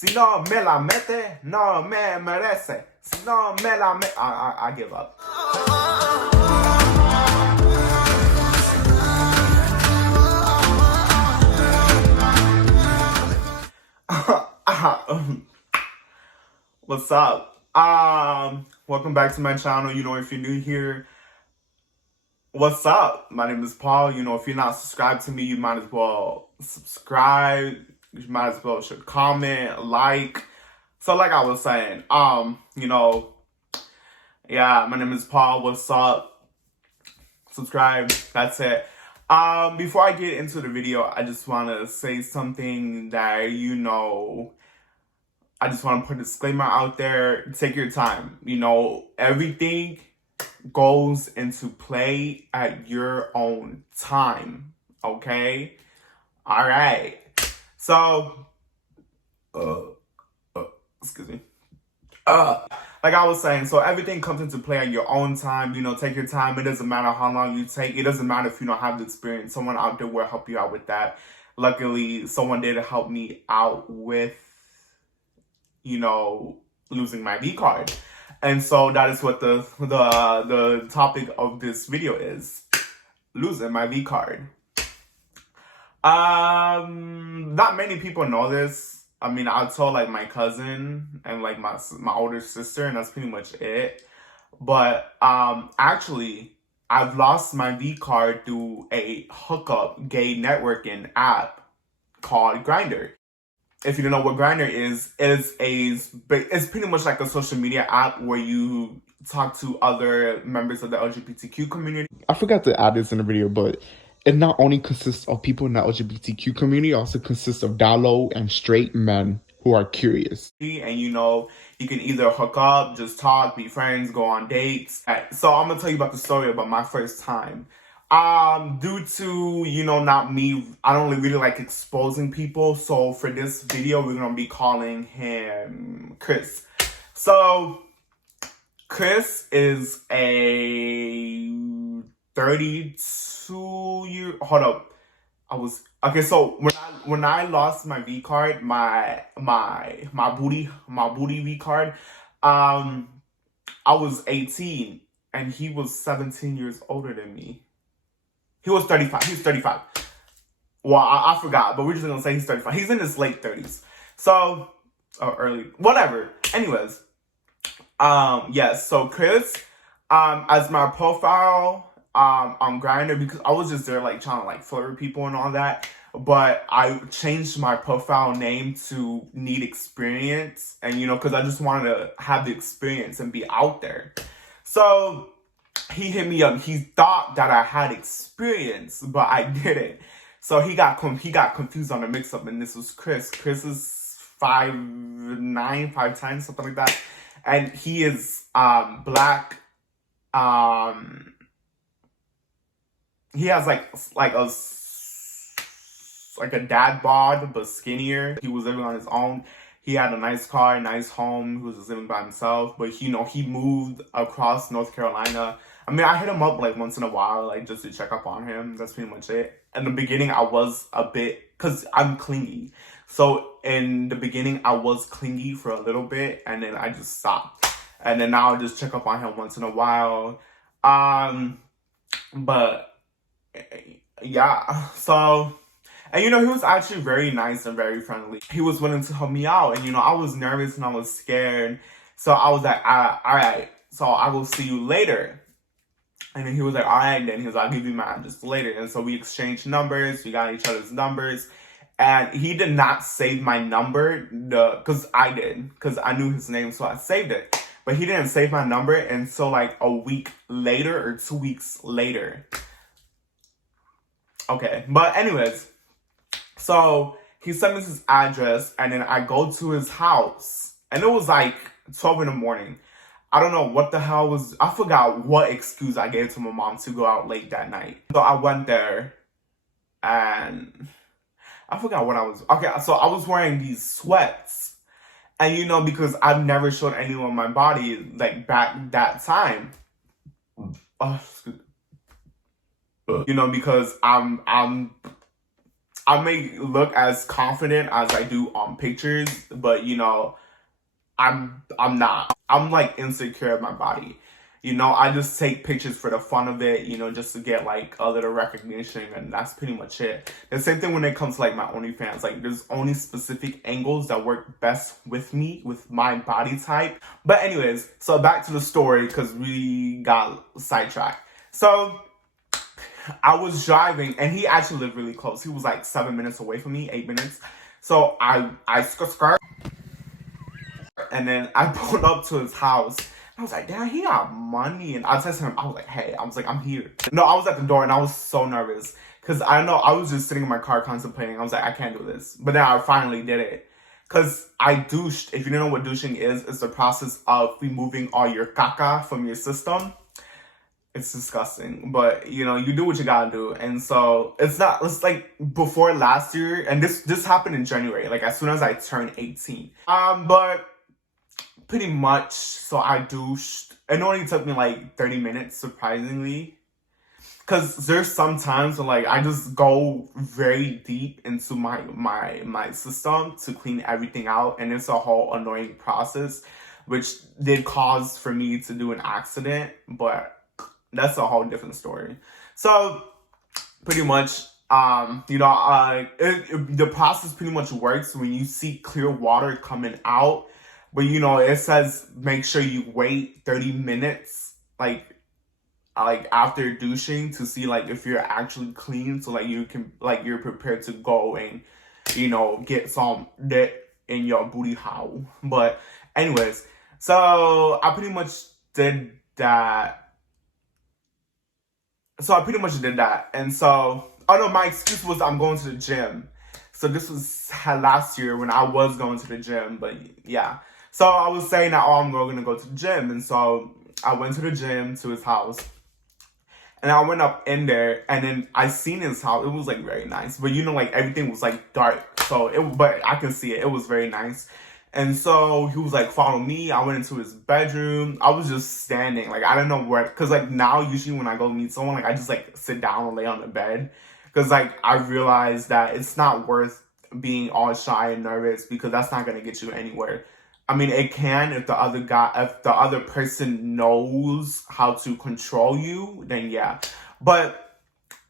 Si no me la mete, no me merece. Si no me la mete. I give up. What's up? Welcome back to my channel. You know, if you're new here, what's up? My name is Paul. You know, if you're not subscribed to me, you might as well subscribe. You might as well should comment, like. So like I was saying, you know, yeah, my name is Paul. What's up? Subscribe. That's it. Before I get into the video, I just want to say something that, you know, I just want to put a disclaimer out there. Take your time. You know, everything goes into play at your own time. Okay? All right. So, excuse me. Like I was saying, so everything comes into play at your own time. You know, take your time. It doesn't matter how long you take. It doesn't matter if you don't have the experience. Someone out there will help you out with that. Luckily, someone did help me out with, you know, losing my V card. And so that is what the topic of this video is. Losing my V card. Not many people know this. I mean, I told like my cousin and like my older sister, and that's pretty much it. But actually, I've lost my V card through a hookup gay networking app called Grindr. If you don't know what Grindr is, it's pretty much like a social media app where you talk to other members of the LGBTQ community. I forgot to add this in the video, but it not only consists of people in the LGBTQ community, it also consists of dalo and straight men who are curious. And you know, you can either hook up, just talk, be friends, go on dates. So I'm gonna tell you about the story about my first time. Due to, you know, not me, I don't really like exposing people. So for this video, we're gonna be calling him Chris. So Chris is a 32-year. Hold up. Okay. So when I lost my V card, my booty V card, I was 18 and he was 17 years older than me. He was 35. He was 35. Well, I forgot, but we're just gonna say he's 35. He's in his late 30s. So, or early, whatever. Anyways, yes. So Chris, as my profile, on Grindr, because I was just there like trying to like flirt with people and all that. But I changed my profile name to Need Experience, and you know, because I just wanted to have the experience and be out there. So he hit me up. He thought that I had experience, but I didn't. So he got confused on the mix-up, and this was Chris. Chris is 5'9", 5'10", something like that, and he is black. He has like a dad bod, but skinnier. He was living on his own. He had a nice car, nice home. He was just living by himself. But, you know, he moved across North Carolina. I mean, I hit him up like once in a while, like just to check up on him. That's pretty much it. In the beginning, I was a bit, because I'm clingy. So in the beginning, I was clingy for a little bit, and then I just stopped. And then now I just check up on him once in a while. But yeah, so, and you know, he was actually very nice and very friendly. He was willing to help me out, and you know, I was nervous and I was scared. So I was like, all right, so I will see you later. And then he was like, all right, then he was like, I'll give you my address later. And so we exchanged numbers, we got each other's numbers. And he did not save my number, because I did, because I knew his name, so I saved it. But he didn't save my number until like a week later or 2 weeks later. Okay, but anyways, so he sent me his address, and then I go to his house, and it was like 12 in the morning. I don't know what the hell was, I forgot what excuse I gave to my mom to go out late that night. So I went there, and I forgot what I was, okay, so I was wearing these sweats. And you know, because I've never showed anyone my body like back that time. Oh, excuse me. You know, because I'm I may look as confident as I do on pictures, but you know, I'm not. I'm like insecure of my body. You know, I just take pictures for the fun of it, you know, just to get like a little recognition, and that's pretty much it. The same thing when it comes to like my OnlyFans. Like there's only specific angles that work best with me, with my body type. But anyways, so back to the story because we got sidetracked. So I was driving and he actually lived really close. He was like 7 minutes away from me, 8 minutes. So I skirt, and then I pulled up to his house. I was like, damn, he got money. And I texted him, I was like, hey, I was like, I'm here. No, I was at the door and I was so nervous. Because I know I was just sitting in my car contemplating. I was like, I can't do this. But then I finally did it. Because I douched. If you don't know what douching is, it's the process of removing all your caca from your system. It's disgusting. But, you know, you do what you gotta do. And so, it's like before last year. And this happened in January. Like, as soon as I turned 18. But pretty much, so I douched. It only took me like 30 minutes, surprisingly. Because there's some times when like I just go very deep into my system to clean everything out. And it's a whole annoying process, which did cause for me to do an accident. But that's a whole different story. So pretty much, you know, the process pretty much works when you see clear water coming out. But, you know, it says make sure you wait 30 minutes, like after douching to see, like, if you're actually clean. So, like, you can, like, you're prepared to go and, you know, get some dick in your booty hole. But, anyways, so I pretty much did that. And so, oh no, my excuse was I'm going to the gym. So this was last year when I was going to the gym, but yeah. So I was saying that, oh, I'm going to go to the gym. And so I went to the gym, to his house. And I went up in there, and then I seen his house. It was like very nice. But you know, like everything was like dark. But I can see it. It was very nice. And so he was like, follow me. I went into his bedroom. I was just standing. Like, I don't know where. Because like now, usually when I go meet someone, like I just like sit down and lay on the bed. Because like I realized that it's not worth being all shy and nervous, because that's not going to get you anywhere. I mean, it can if the other person knows how to control you, then yeah. But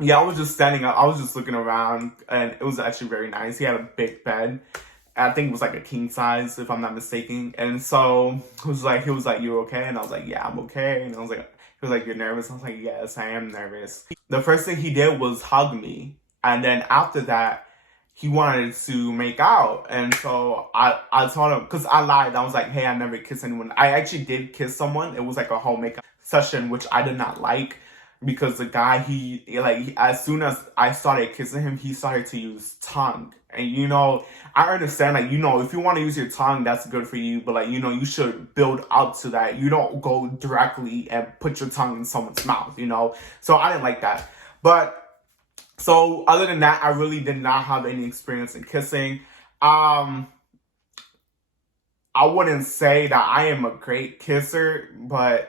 yeah, I was just standing up. I was just looking around, and it was actually very nice. He had a big bed. I think it was like a king size, if I'm not mistaken. And so he was like, you okay? And I was like, yeah, I'm okay. And I was like, he was like, you're nervous? I was like, yes, I am nervous. The first thing he did was hug me. And then after that, he wanted to make out. And so I told him, because I lied. I was like, hey, I never kissed anyone. I actually did kiss someone. It was like a whole makeup session, which I did not like. Because the guy, as soon as I started kissing him, he started to use tongue. And, you know, I understand, like, you know, if you want to use your tongue, that's good for you. But, like, you know, you should build up to that. You don't go directly and put your tongue in someone's mouth, you know. So I didn't like that. But, so other than that, I really did not have any experience in kissing. I wouldn't say that I am a great kisser, but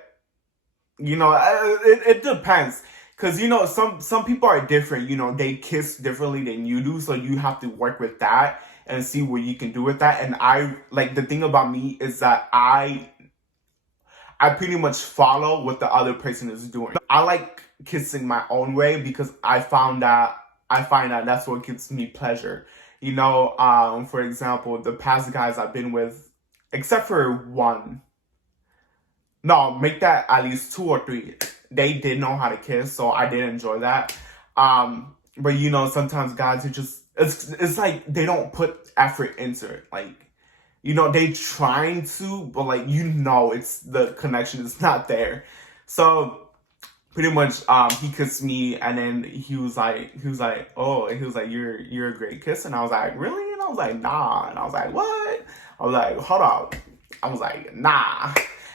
you know, it depends. Because, you know, some people are different. You know, they kiss differently than you do. So you have to work with that and see what you can do with that. And the thing about me is that I pretty much follow what the other person is doing. I like kissing my own way because I find that that's what gives me pleasure. You know, for example, the past guys I've been with, except for one, no, make that at least 2 or 3. They did know how to kiss, so I did enjoy that. But you know, sometimes guys are just, it's like they don't put effort into it. Like, you know, they trying to, but like, you know, it's the connection is not there. So pretty much, he kissed me, and then he was like, oh, and he was like, you're a great kisser. And I was like, really? And I was like, nah. And I was like, what? I was like, hold up. I was like, nah.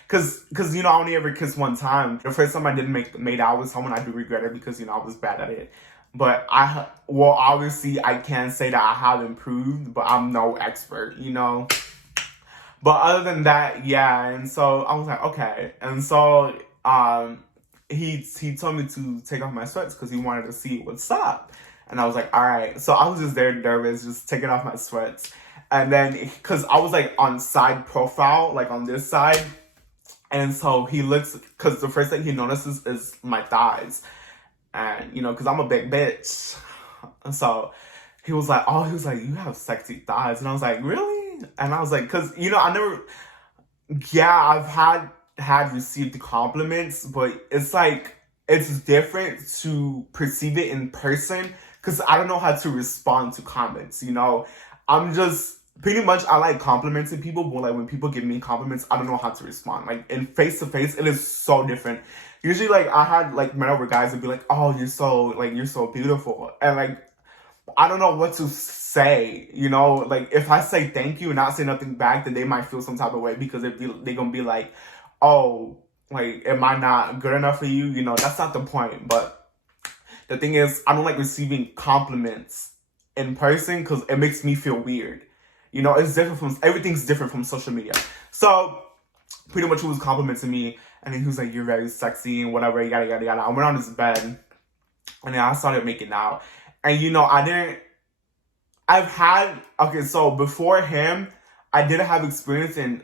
Cause you know, I only ever kissed one time. The first time I didn't made out with someone, I do regret it because, you know, I was bad at it. But obviously I can say that I have improved, but I'm no expert, you know. But other than that, yeah. And so I was like, okay. And so he told me to take off my sweats because he wanted to see what's up. And I was like, all right. So I was just there nervous, just taking off my sweats. And then, because I was like on side profile, like on this side. And so he looks, because the first thing he notices is my thighs. And, you know, because I'm a big bitch. So he was like, oh, he was like, you have sexy thighs. And I was like, really? And I was like, because, you know, I never, yeah, I've had received compliments, but it's like, it's different to perceive it in person because I don't know how to respond to comments, you know? I'm just, pretty much, I like complimenting people, but like when people give me compliments, I don't know how to respond. Like in face to face, it is so different. Usually, like I had like met over guys would be like, "Oh, you're so beautiful," and like I don't know what to say. You know, like if I say thank you and not say nothing back, then they might feel some type of way because they gonna be like, "Oh, like am I not good enough for you?" You know, that's not the point. But the thing is, I don't like receiving compliments in person because it makes me feel weird. You know, it's different from everything's different from social media. So pretty much he was complimenting me, and then he was like, "You're very sexy," and whatever, yada yada yada. I went on his bed, and then I started making out. And you know, I've had okay, so before him, I didn't have experience in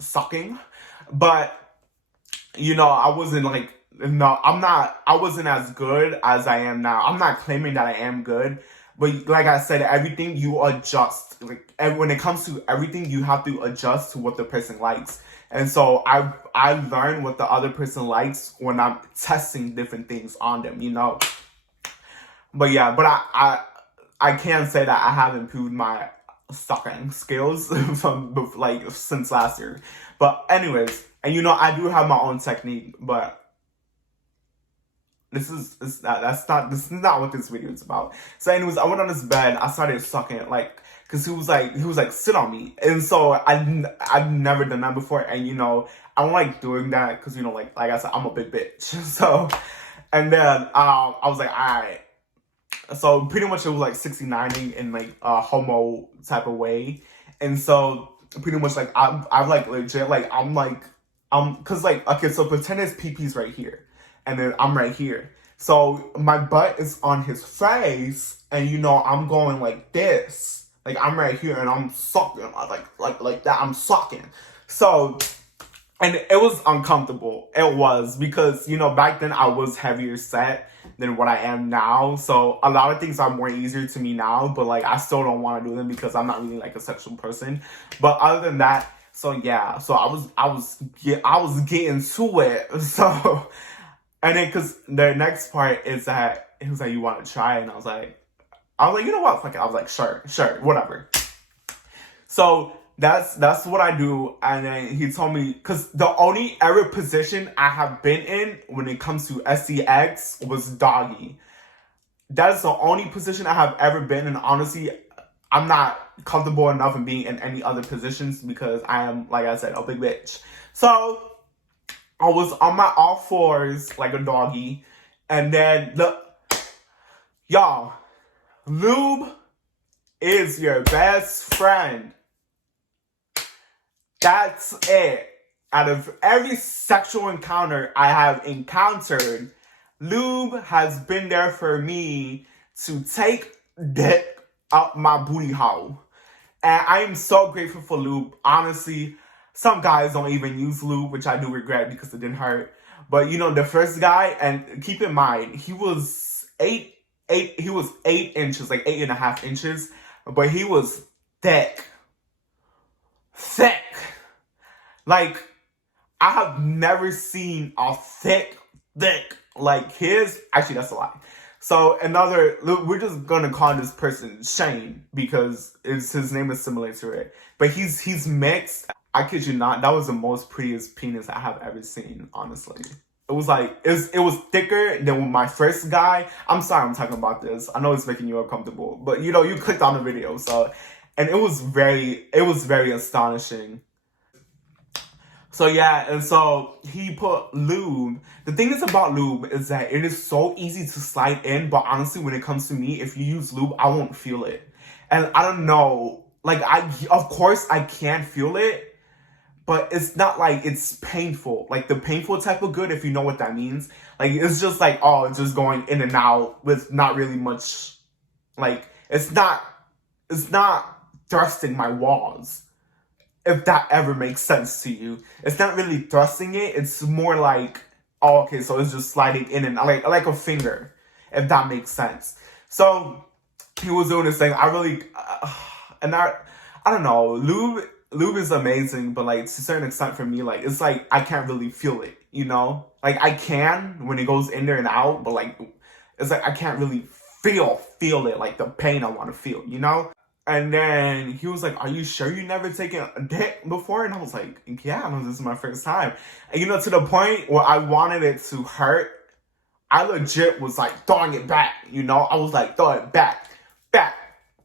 sucking, but you know, I wasn't like no, I wasn't as good as I am now. I'm not claiming that I am good, but like I said, everything you adjust. Like when it comes to everything, you have to adjust to what the person likes. And so I learn what the other person likes when I'm testing different things on them, you know. But yeah, but I can say that I have improved my sucking skills from like since last year. But anyways, and you know I do have my own technique, but this is not what this video is about. So anyways, I went on his bed, I started sucking it like because he was like sit on me, and so I've never done that before, and you know I don't like doing that because you know like I said I'm a big bitch. So and then I was like all right. So pretty much it was like 69ing in like a homo type of way. And so pretty much like I'm like legit like cause like okay, so pretend his pee-pee's right here. And then I'm right here. So my butt is on his face and you know I'm going like this. Like I'm right here and I'm sucking like that. I'm sucking. So and it was uncomfortable. It was because, you know, back then I was heavier set than what I am now. So a lot of things are more easier to me now, but like I still don't want to do them because I'm not really like a sexual person. But other than that, so yeah, so I was getting to it. So and then because the next part is that he was like, "You want to try?" And I was like, you know what? Fuck it. I was like, sure, whatever. So that's what I do. And then he told me, because the only ever position I have been in when it comes to SEX was doggy. That is the only position I have ever been in. Honestly, I'm not comfortable enough in being in any other positions because I am, like I said, a big bitch. So I was on my all fours like a doggy. And then y'all, lube is your best friend. That's it. Out of every sexual encounter I have encountered, lube has been there for me to take dick up my booty hole. And I am so grateful for lube. Honestly, some guys don't even use lube, which I do regret because it didn't hurt. But you know, the first guy, and keep in mind, he was 8 inches, like 8.5 inches, but he was thick. Like, I have never seen a thick like his. Actually, that's a lie. So we're just gonna call this person Shane because his name is similar to it. But he's mixed. I kid you not, that was the most prettiest penis I have ever seen, honestly. It was like, it was thicker than my first guy. I'm sorry I'm talking about this. I know it's making you uncomfortable. But you know, you clicked on the video, so. And it was very astonishing. So yeah, and so he put lube. The thing is about lube is that it is so easy to slide in, but honestly, when it comes to me, if you use lube, I won't feel it. And I don't know, like of course I can feel it, but it's not like it's painful, like the painful type of good, if you know what that means. Like, it's just like, oh, it's just going in and out with not really much, like, it's not thrusting my walls, if that ever makes sense to you. It's not really thrusting it, it's more like, oh, okay, so it's just sliding in and like a finger, if that makes sense. So he was doing this thing. I really, and I don't know. Lube is amazing, but like to a certain extent for me, like it's like I can't really feel it. You know, like I can when it goes in there and out, but like it's like I can't really feel it, like the pain I want to feel. You know. And then he was like, "Are you sure you never taken a dick before?" And I was like, "Yeah, no, this is my first time." And you know, to the point where I wanted it to hurt, I legit was like throwing it back. You know, I was like, "Throw it back, back,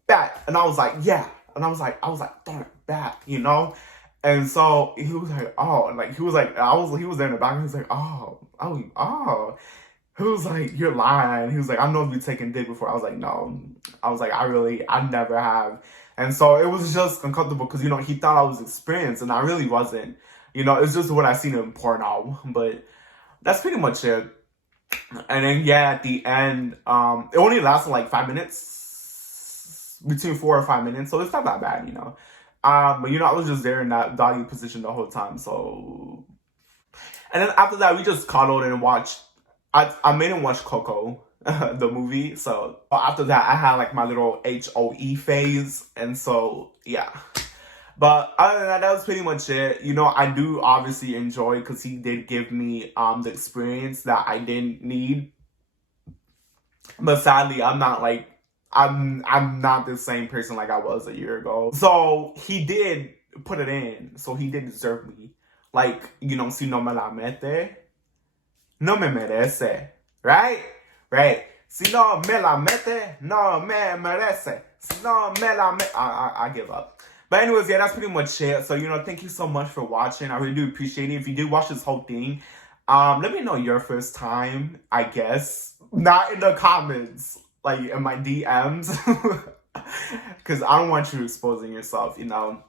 back," and I was like, "Yeah," and I was like, "Throw it back," you know. And so he was like, "Oh," and like he was like, he was there in the back. And he was like, "Oh, oh, oh." He was like, "You're lying." He was like, "I've known you taking dick before." I was like, "No." I was like, I never have." And so it was just uncomfortable because, you know, he thought I was experienced and I really wasn't. You know, it's just what I seen in porno. But that's pretty much it. And then, yeah, at the end, it only lasted like 5 minutes, between 4 or 5 minutes. So it's not that bad, you know. But, you know, I was just there in that doggy position the whole time. So, and then after that, we just cuddled and watched. I made him watch Coco, the movie. So after that, I had like my little HOE phase, and so yeah. But other than that, that was pretty much it. You know, I do obviously enjoy because he did give me the experience that I didn't need. But sadly, I'm not the same person like I was a year ago. So he did put it in. So he did deserve me. Like, you know, si no me la mete, no me merece. Right? Right. Si no me la mete, no me merece. Si no me la mete. I give up. But anyways, yeah, that's pretty much it. So, you know, thank you so much for watching. I really do appreciate it. If you did watch this whole thing, let me know your first time, I guess. Not in the comments, like in my DMs. Because I don't want you exposing yourself, you know.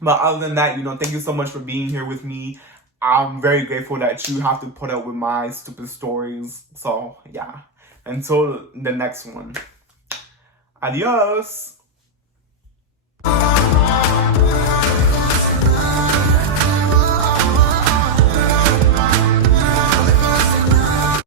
But other than that, you know, thank you so much for being here with me. I'm very grateful that you have to put up with my stupid stories. So, yeah. Until the next one. Adios.